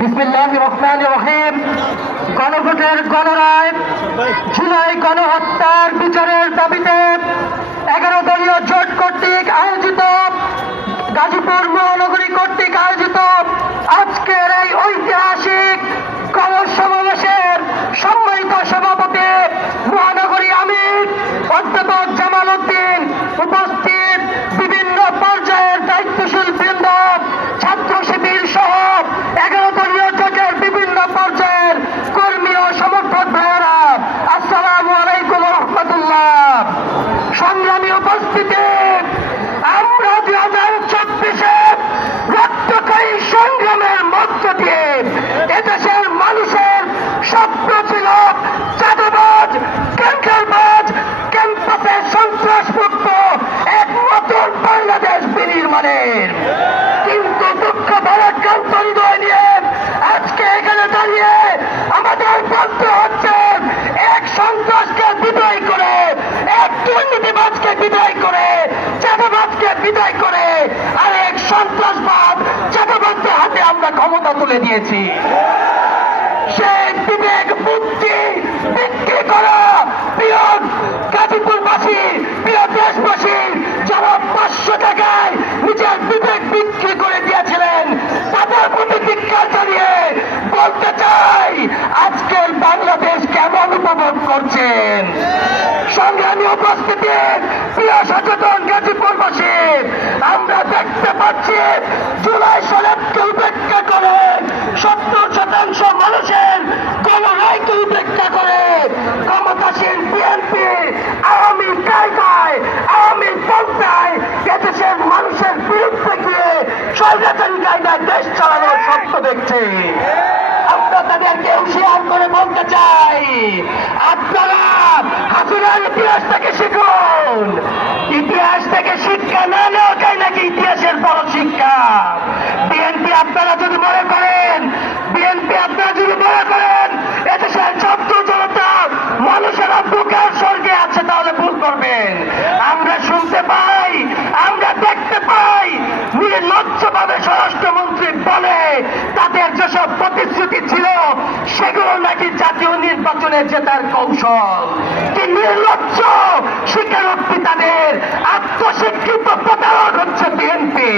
বিসমিল্লাহির রহমানির রহিম। গণভোটের গণরায়, জুলাই গণহত্যার বিচারের দাবিতে 11 দলীয় জোট কর্তৃক আয়োজিত, গাজীপুর মহানগরী কর্তৃক আয়োজিত আজকের এই ঐতিহাসিক গণসমাবেশের সম্মানিত সভাপতি মহানগরী আমির অধ্যাপক জামাল উদ্দিন, উপস্থিত বিভিন্ন পর্যায়ের দায়িত্বশীল বৃন্দ, ছাত্র শিবির সহ 11 দলীয় জোটের বিভিন্ন পর্যায়ের কর্মী ও সমর্থক ভাইয়েরা, আসসালামু আলাইকুম রহমতুল্লাহ। সংগ্রামী উপস্থিতি, আমরা 2024-এ রক্তক্ষয়ী সংগ্রামের মধ্য দিয়ে এদেশের মানুষের স্বপ্ন ছিল চাঁদাবাজ, কেন্দ্রবাজ, ক্যাম্পাসে সন্ত্রাসমুক্ত এক নতুন বাংলাদেশ বিনির্মাণের। কিন্তু দুঃখ ভারাক্রান্ত হৃদয় নিয়ে আজকে এখানে দাঁড়িয়ে আমাদের বলতে হচ্ছে, এক সন্ত্রাসকে বিদায় করে, এক দুর্নীতিবাজকে বিদায় করে, চাঁদাবাজকে বিদায় করে আরেক সন্ত্রাসবাদ চাঁদাবাজদের হাতে আমরা ক্ষমতা তুলে দিয়েছি। সেই বিবেক বুদ্ধি বিক্রি করা প্রিয় গাজীপুরবাসী, প্রিয় দেশবাসী, যারা 500 টাকায় নিজের বিবেক বিক্রি করে দিয়েছিলেন, তাদের প্রতি ধিক্কার জানিয়ে বলতে চাই, আজকের বাংলাদেশ কেমন উপভোগ করছেন। সংগ্রামী উপস্থিতি, প্রিয় সচেতন গাজীপুরবাসী, আমরা দেখতে পাচ্ছি জুলাই সালেকে উপেক্ষা করে 70% মানুষের গণরায়কে উপেক্ষা করে ক্ষমতাসীন বিএনপি আওয়ামী কায়দায়, আওয়ামী পন্থায় এদেশের মানুষের বিরুদ্ধে গিয়ে স্বৈরাচারী কায়দায় দেশ চালানোর স্বপ্ন দেখছে। আমরা তাদেরকে হুঁশিয়ার করে বলতে চাই, আপনারা হাসিনার ইতিহাস থেকে শিখুন। ইতিহাস থেকে শিক্ষা না নেওয়াটাই নাকি ইতিহাসের বড় শিক্ষা। বিএনপি আপনারা যদি মনে করেন, এদেশের ছাত্র জনতা মানুষেরা বুকের স্বর্গে আছে, তাহলে ভুল করবেন। আমরা শুনতে পাই, আমরা দেখতে পাই, নির্লজ্জভাবে স্বরাষ্ট্রমন্ত্রী বলে তাদের যেসব প্রতিশ্রুতি ছিল সেগুলো নাকি জাতীয় নির্বাচনে জেতার কৌশল। কি নির্লজ্জ স্বীকারোক্তি তাদের! আত্মস্বীকৃত প্রতারক হচ্ছে বিএনপি।